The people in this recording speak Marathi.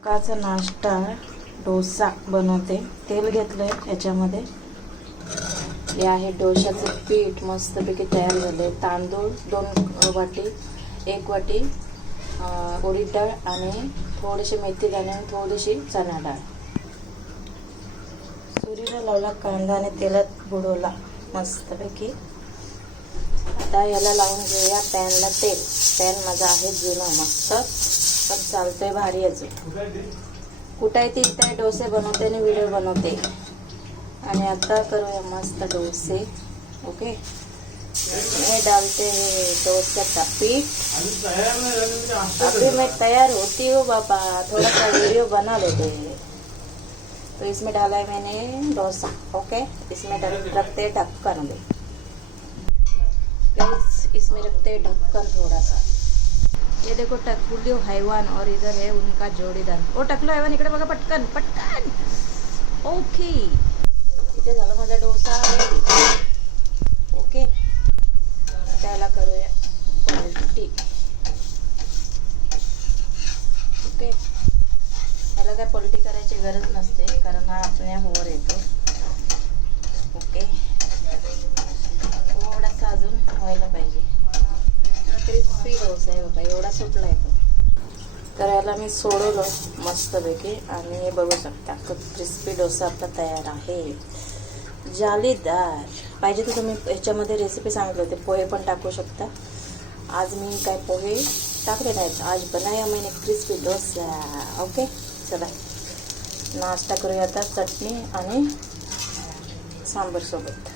सकाळचा नाश्ता डोसा बनवते. तेल घेतलं आहे याच्यामध्ये हे आहे डोशाचं पीठ मस्तपैकी तयार झालं आहे तांदूळ दोन वाटी एक वाटी उडीद डाळ आणि थोडीशी मेथी दाणे आणि थोडीशी चणा डाळ. सुरीला लावला कांदा आणि तेलात बुडवला. मस्तपैकी. आता याला लावून घेऊया पॅनला तेल. पॅन माझा आहे जुनं मस्त. पण चालतोय भारी अजून. कुठे आहे तिथे डोसे बनवते आणि व्हिडिओ बनवते. आणि आता करूया मस्त डोसे ओके? मैं डालते हैं पीठ अभी मैं तैयार होती हूँ बाबा थोड़ा सा वीडियो बना लेते तो इसमें डाला है मैंने डोसा ओके? इसमें रखते हैं ढक्कन भी. इसमें रखते हैं ढक्कन थोड़ा सा ये देखो टकलू हैवान और इधर है उनका जोडीदार। ओ टकलो हैवान इकडे बघा पटकन पटकन। ओके। इथे झाला माझा डोसा. ओके. त्याला करूया पलटी. ओके. त्याला काय पलटी करायची गरज नसते कारण हा आपल्या होवर येतो ओके थोडासा अजून व्हायला पाहिजे करायचं आहे बघा एवढा सुटला आहे तो. तर याला मी सोडवलं मस्तपैकी आणि हे बघू शकता क्रिस्पी डोसा आपला तयार आहे. जालीदार. पाहिजे तर तुम्ही ह्याच्यामध्ये रेसिपी सांगितली होते पोहे पण टाकू शकता. आज मी काय पोहे टाकले नाहीत आज बनाया मैंने क्रिस्पी डोसा. ओके चला. नाश्ता करूया आता चटणी आणि सांबरसोबत सोबत.